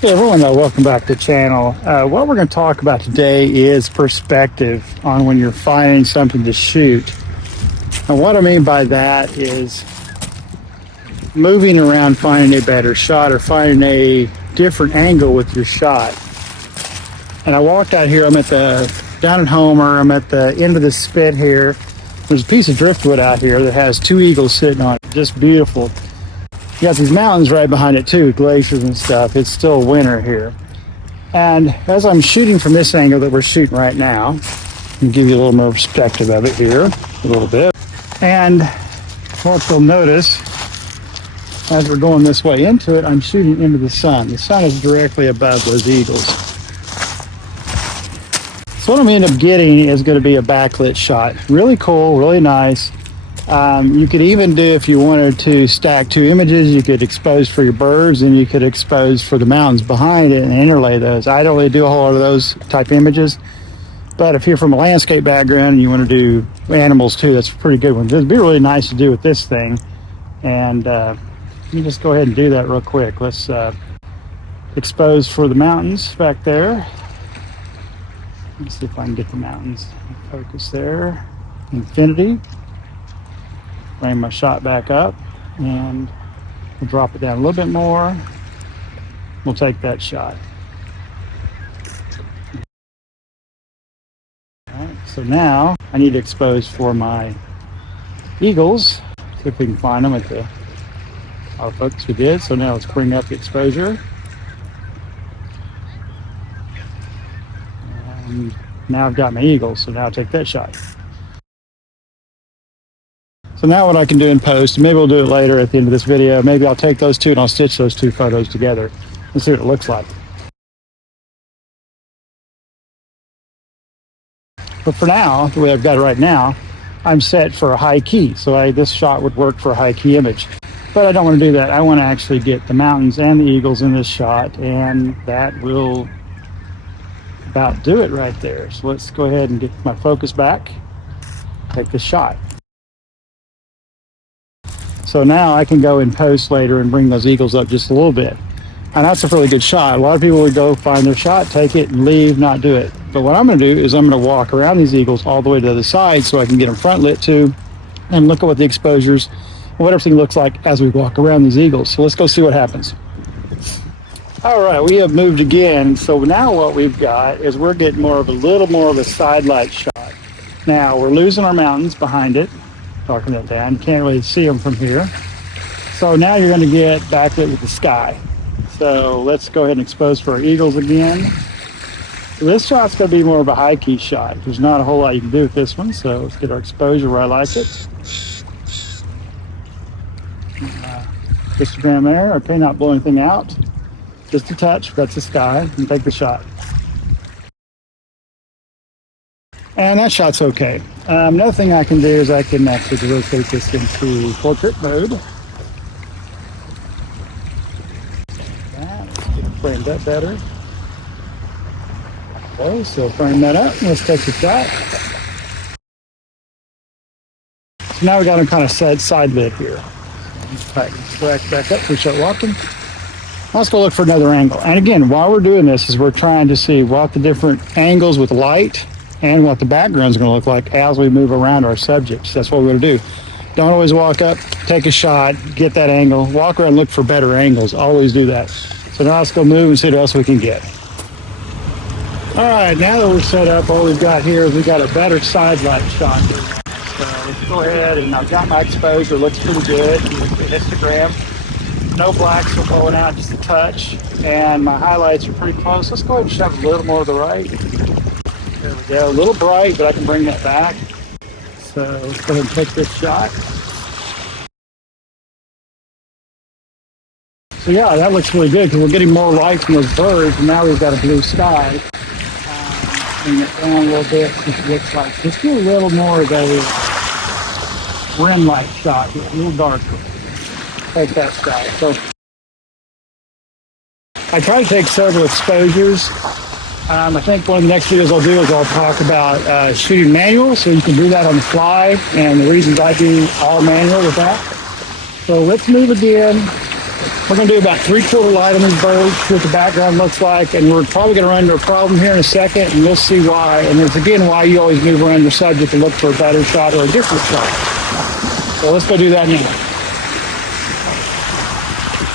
Hey everyone, welcome back to the channel. What we're going to talk about today is perspective on when you're finding something to shoot. And what I mean by that is moving around, finding a better shot or finding a different angle with your shot. And I walked out here, down at Homer, I'm at the end of the spit here. There's a piece of driftwood out here that has two eagles sitting on it, just beautiful. You got these mountains right behind it too, glaciers and stuff. It's still winter here. And as I'm shooting from this angle that we're shooting right now, I'll give you a little more perspective of it here, a little bit. And what you'll notice, as we're going this way into it, I'm shooting into the sun. The sun is directly above those eagles. So what I'm going to end up getting is going to be a backlit shot. Really cool, really nice. You could even do, if you wanted to stack two images, you could expose for your birds and you could expose for the mountains behind it and interlay those. I don't really do a whole lot of those type images, but if you're from a landscape background and you want to do animals too, that's a pretty good one. It'd be really nice to do with this thing. And you just go ahead and do that real quick. Let's expose for the mountains back there. Let's see if I can get the mountains in focus there. Infinity. Bring my shot back up and we'll drop it down a little bit more. We'll take that shot. All right, so now I need to expose for my eagles. See if we can find them at the autofocus we did. So now let's bring up the exposure. And now I've got my eagles, so now I'll take that shot. So now what I can do in post, and maybe we'll do it later at the end of this video, maybe I'll take those two and I'll stitch those two photos together and see what it looks like. But for now, the way I've got it right now, I'm set for a high key. So this shot would work for a high key image. But I don't want to do that. I want to actually get the mountains and the eagles in this shot, and that will about do it right there. So let's go ahead and get my focus back, take the shot. So now I can go in post later and bring those eagles up just a little bit. And that's a really good shot. A lot of people would go find their shot, take it, and leave, not do it. But what I'm going to do is I'm going to walk around these eagles all the way to the other side so I can get them front lit too, and look at what the exposures, what everything looks like as we walk around these eagles. So let's go see what happens. All right, we have moved again. So now what we've got is we're getting a little more of a side light shot. Now we're losing our mountains behind it. Talking that down, you can't really see them from here. So now you're going to get backlit with the sky. So let's go ahead and expose for our eagles again. This shot's going to be more of a high key shot. There's not a whole lot you can do with this one, so let's get our exposure where I like it. Histogram there. Okay, not blow anything out. Just a touch. That's the sky. And take the shot. And that shot's okay. Another thing I can do is I can actually rotate this into portrait mode. Let's get it framed up better. Okay, so frame that up. Let's take the shot. So now we got them kind of side lit here. Back up, we start walking. Let's go look for another angle. And again, while we're doing this, is we're trying to see what the different angles with light and what the background is going to look like as we move around our subjects. That's what we're going to do. Don't always walk up, take a shot, get that angle, walk around and look for better angles. Always do that. So now let's go move and see what else we can get. All right, now that we're set up, all we've got here is we've got a better side light shot here. So let's go ahead, and I've got my exposure, looks pretty good. Histogram. No blacks are going out, just a touch. And my highlights are pretty close. Let's go ahead and shove a little more to the right. There we go, a little bright, but I can bring that back. So let's go ahead and take this shot. So yeah, that looks really good because we're getting more light from those birds, and now we've got a blue sky. Bring it down a little bit, see what it looks like. Let's do a little more of a rim light shot here, a little darker. Take that shot. So I try to take several exposures. I think one of the next videos I'll do is I'll talk about shooting manual, so you can do that on the fly, and the reasons I do all manual with that. So let's move again. We're going to do about 3/4 light on these birds, see what the background looks like, and we're probably going to run into a problem here in a second, and we'll see why. And it's again why you always move around your subject to look for a better shot or a different shot. So let's go do that now.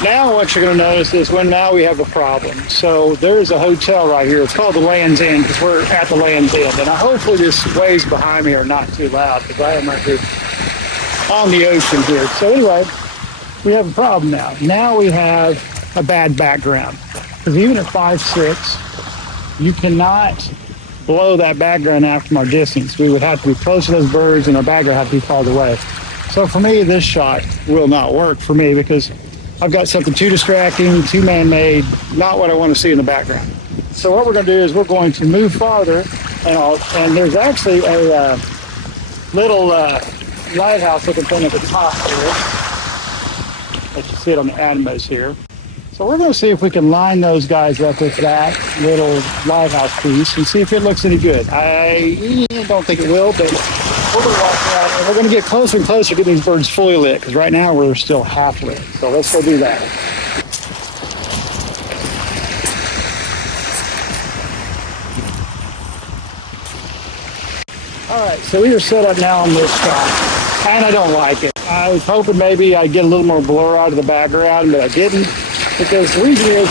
Now what you're going to notice is now we have a problem. So there's a hotel right here. It's called the Land's End because we're at the Land's End. And hopefully this waves behind me are not too loud because I am right here on the ocean here. So anyway, we have a problem now. Now we have a bad background. Because even at 5.6, you cannot blow that background out from our distance. We would have to be close to those birds and our background would have to be farther away. So for me, this shot will not work for me because I've got something too distracting, too man-made, not what I want to see in the background. So what we're going to do is we're going to move farther, and there's actually a little lighthouse looking thing at the top here. Let you see it on the Animos here. So we're going to see if we can line those guys up with that little lighthouse piece and see if it looks any good. I don't think it will, but we're going to walk around and we're going to get closer and closer to getting these birds fully lit because right now we're still half lit. So let's go do that. All right, so we are set up now on this shot, and I don't like it. I was hoping maybe I'd get a little more blur out of the background, but I didn't, because the reason is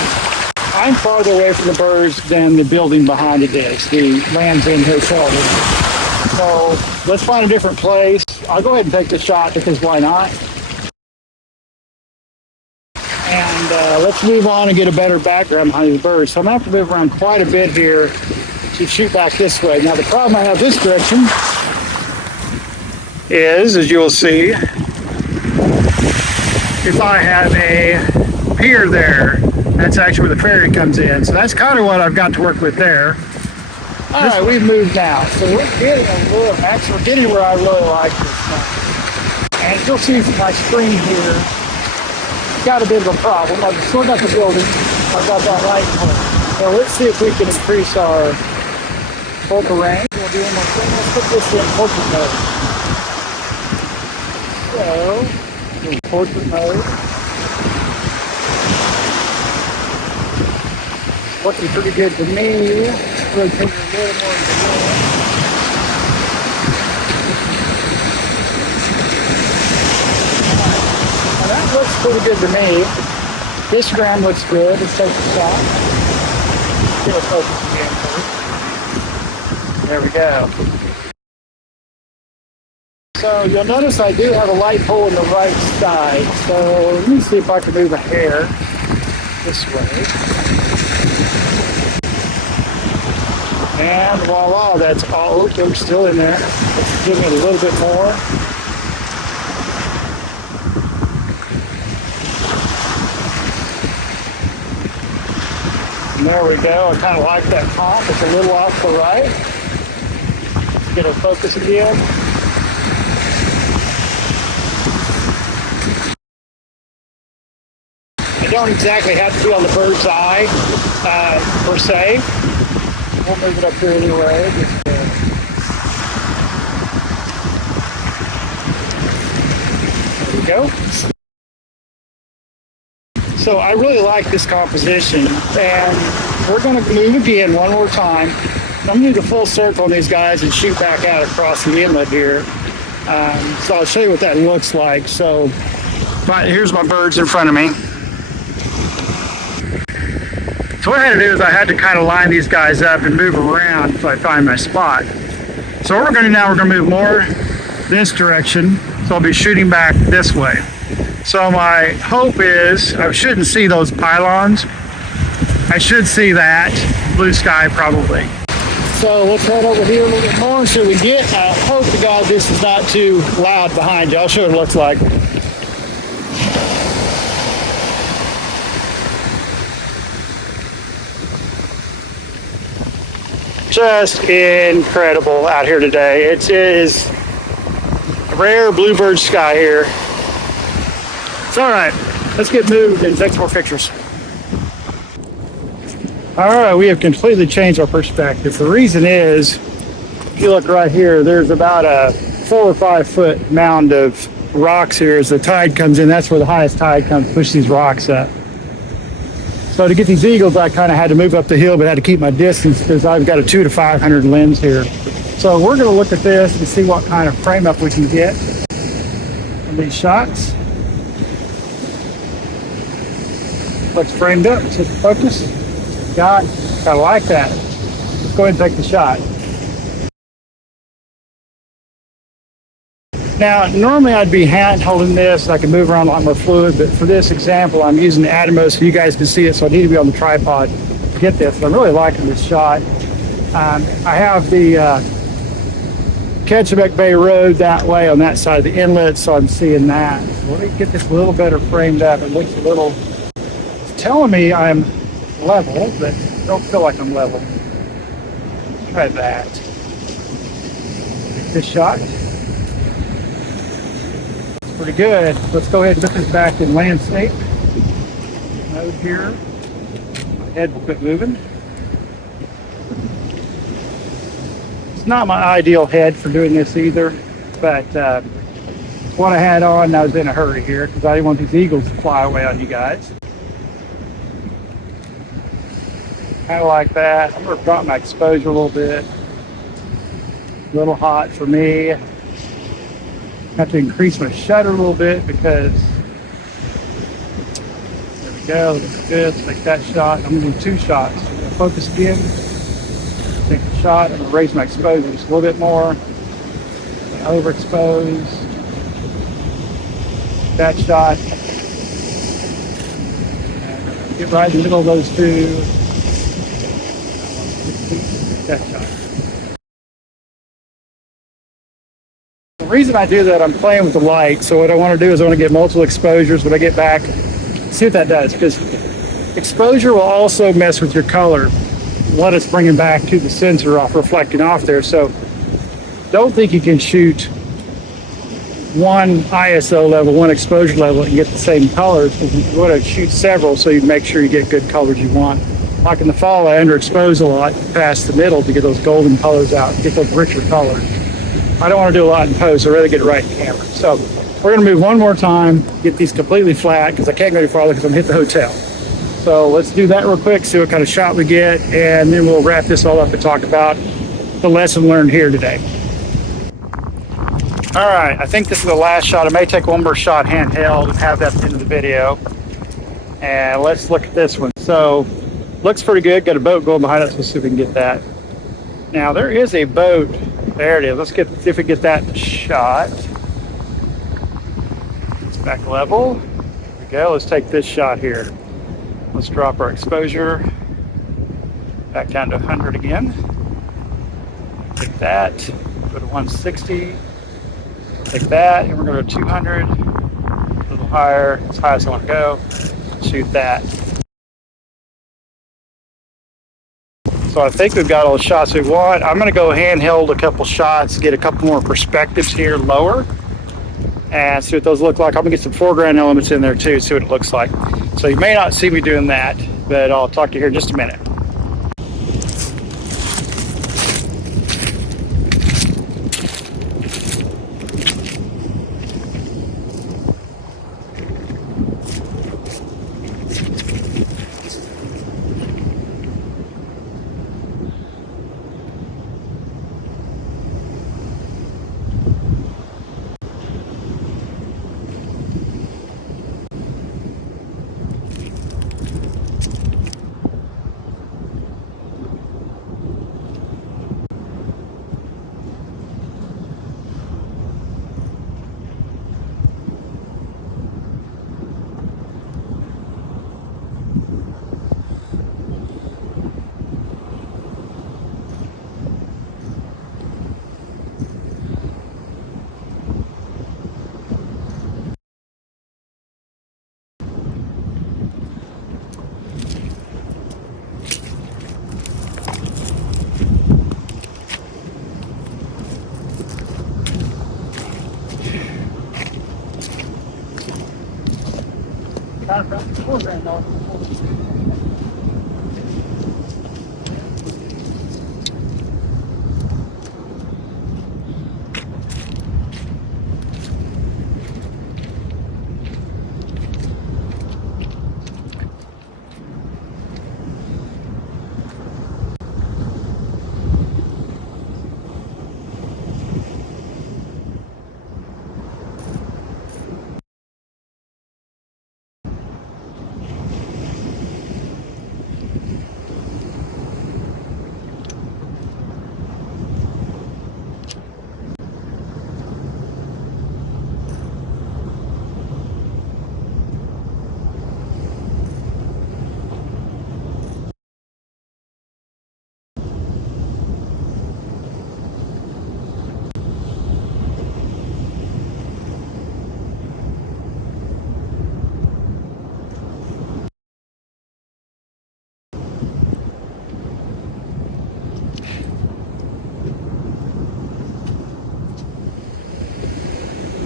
I'm farther away from the birds than the building behind it is, the Land's End Hotel. So let's find a different place. I'll go ahead and take the shot because why not? And let's move on and get a better background behind these birds. So I'm going to have to move around quite a bit here to shoot back this way. Now the problem I have this direction is, as you will see, if I have a pier there, that's actually where the ferry comes in. So that's kind of what I've got to work with there. All right, we've moved now. So we're getting we're getting where I really like this now. And you'll see from my screen here, got a bit of a problem. I've still got the building. I've got that light on. So let's see if we can increase our focal range. We'll do one more thing. Let's put this in portrait mode. So, in portrait mode. Looking pretty good to me. Really take a little more into the Now that looks pretty good to me. Histogram looks good. Let's take a shot. Get a focus again first. There we go. So you'll notice I do have a light pole on the right side. So let me see if I can move a hair this way. And voila, that's all. Okay, we're still in there. Let's give it a little bit more. And there we go. I kind of like that comp. It's a little off to the right. Let's get our focus again. I don't exactly have to be on the bird's eye per se. We'll move it up here anyway. There we go. So I really like this composition, and we're going to move again one more time. I'm going to do the full circle on these guys and shoot back out across the inlet here. So I'll show you what that looks like. So here's my birds in front of me. So what I had to do is I had to kind of line these guys up and move around until I find my spot. So what we're going to do now, we're going to move more this direction. So I'll be shooting back this way. So my hope is I shouldn't see those pylons. I should see that blue sky probably. So let's head over here a little bit more so we get. I hope to God this is not too loud behind you. I'll show you what it looks like. Just incredible out here today. It is a rare bluebird sky here. It's all right. Let's get moved and take some more pictures. All right, we have completely changed our perspective. The reason is, if you look right here, there's about a 4 or 5 foot mound of rocks here as the tide comes in. That's where the highest tide comes, push these rocks up. So to get these eagles, I kind of had to move up the hill, but had to keep my distance because I've got a 2 to 500 lens here. So we're going to look at this and see what kind of frame up we can get from these shots. Looks framed up. Let's hit the focus. Got, kind of like that. Let's go ahead and take the shot. Now, normally I'd be hand holding this. I can move around a lot more fluid, but for this example, I'm using the Atomos so you guys can see it, so I need to be on the tripod to get this. But I'm really liking this shot. I have the Ketchibec Bay Road that way on that side of the inlet, so I'm seeing that. So let me get this a little better framed up. It looks a little, it's telling me I'm level, but I don't feel like I'm level. Let's try that. Take this shot. Pretty good. Let's go ahead and put this back in landscape mode here. My head will quit moving. It's not my ideal head for doing this either, but what I had on, and I was in a hurry here because I didn't want these eagles to fly away on you guys. Kind of like that. I'm going to drop my exposure a little bit. A little hot for me. Have to increase my shutter a little bit because there we go, looks good. Let's make that shot. I'm gonna do 2 shots. I'm gonna focus again, take the shot. I'm gonna raise my exposure just a little bit more. Overexpose that shot. And get right in the middle of those 2. That shot. The reason I do that, I'm playing with the light. So what I want to do is I want to get multiple exposures when I get back. See what that does, because exposure will also mess with your color, what it's bringing back to the sensor off, reflecting off there. So don't think you can shoot one ISO level, one exposure level and get the same colors, because you want to shoot several so you make sure you get good colors you want. Like in the fall, I underexpose a lot past the middle to get those golden colors out, get those richer colors. I don't want to do a lot in post. I'd rather get it right in camera. So we're going to move one more time, get these completely flat because I can't go any farther because I'm hitting the hotel. So let's do that real quick, see what kind of shot we get, and then we'll wrap this all up and talk about the lesson learned here today. All right, I think this is the last shot. I may take one more shot handheld and have that at the end of the video. And let's look at this one. So looks pretty good. Got a boat going behind us. Let's see if we can get that. Now there is a boat. There it is. Let's see if we get that shot. It's back level. There we go. Let's take this shot here. Let's drop our exposure back down to 100 again. Take that. Go to 160. Take that, and we're going to go 200. A little higher, as high as I want to go. Shoot that. So I think we've got all the shots we want. I'm going to go handheld a couple shots, get a couple more perspectives here lower, and see what those look like. I'm going to get some foreground elements in there too, see what it looks like. So you may not see me doing that, but I'll talk to you here in just a minute.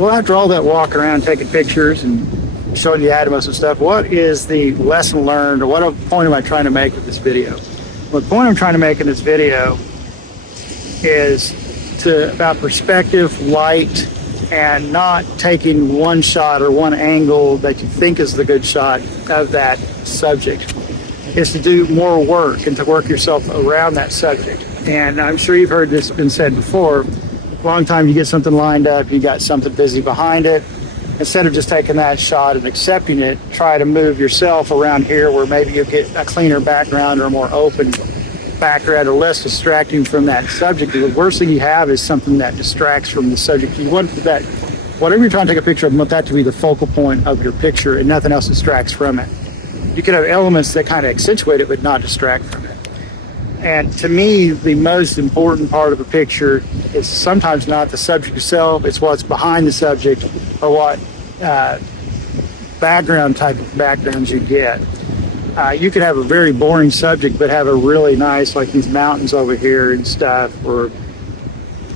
well, after all that walking around taking pictures and showing the Atomos and stuff, what is the lesson learned, or what point am I trying to make with this video? Well, the point I'm trying to make in this video is about perspective, light, and not taking one shot or one angle that you think is the good shot of that subject. Is to do more work and to work yourself around that subject. And I'm sure you've heard this been said before. A long time you get something lined up, you got something busy behind it. Instead of just taking that shot and accepting it, try to move yourself around here where maybe you'll get a cleaner background or a more open background or less distracting from that subject. The worst thing you have is something that distracts from the subject. You want that, whatever you're trying to take a picture of, you want that to be the focal point of your picture and nothing else distracts from it. You can have elements that kind of accentuate it but not distract from it. And to me, the most important part of a picture is sometimes not the subject itself, it's what's behind the subject or what background type of backgrounds you get. You could have a very boring subject but have a really nice, like these mountains over here and stuff, or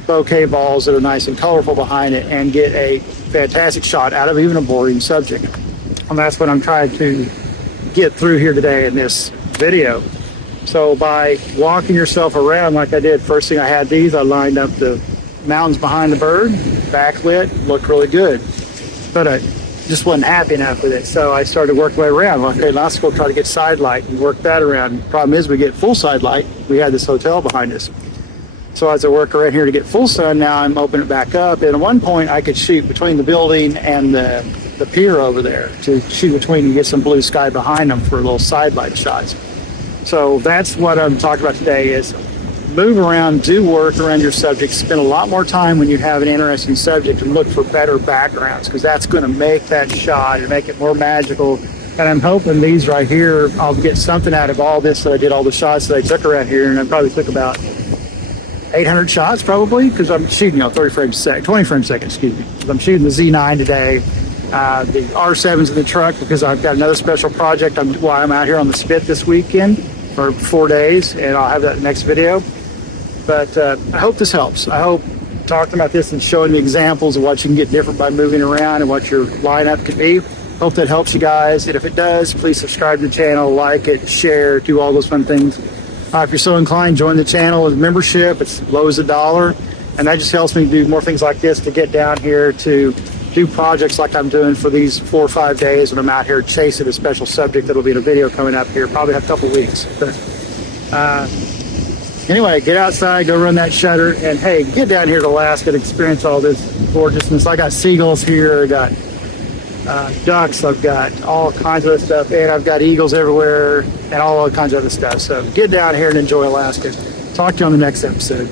bouquet balls that are nice and colorful behind it, and get a fantastic shot out of even a boring subject. And that's what I'm trying to get through here today in this video. So by walking yourself around like I did, first thing I had these, I lined up the mountains behind the bird, backlit, looked really good. But I just wasn't happy enough with it, so I started working my way around. Well, okay, let's go try to get side light and work that around. The problem is we get full side light. We had this hotel behind us. So as I work around here to get full sun, now I'm opening it back up. And at one point I could shoot between the building and the pier over there, to shoot between and get some blue sky behind them for little side light shots. So that's what I'm talking about today, is move around, do work around your subject, spend a lot more time when you have an interesting subject and look for better backgrounds, because that's going to make that shot and make it more magical. And I'm hoping these right here, I'll get something out of all this that I did, all the shots that I took around here, and I probably took about 800 shots probably, because I'm shooting, 20 frames a second, excuse me. I'm shooting the Z9 today. The R7's in the truck because I've got another special project. I'm out here on the Spit this weekend for 4 days, and I'll have that in the next video. But I hope this helps. I hope talking about this and showing you examples of what you can get different by moving around and what your lineup could be. Hope that helps you guys. And if it does, please subscribe to the channel, like it, share, do all those fun things. If you're so inclined, join the channel as a membership. It's low as $1, and that just helps me do more things like this, to get down here to do projects like I'm doing for these 4 or 5 days when I'm out here chasing a special subject that'll be in a video coming up here, probably a couple weeks. But anyway, get outside, go run that shutter, and hey, get down here to Alaska and experience all this gorgeousness. I got seagulls here, I got ducks, I've got all kinds of other stuff, and I've got eagles everywhere and all kinds of other stuff. So get down here and enjoy Alaska. Talk to you on the next episode.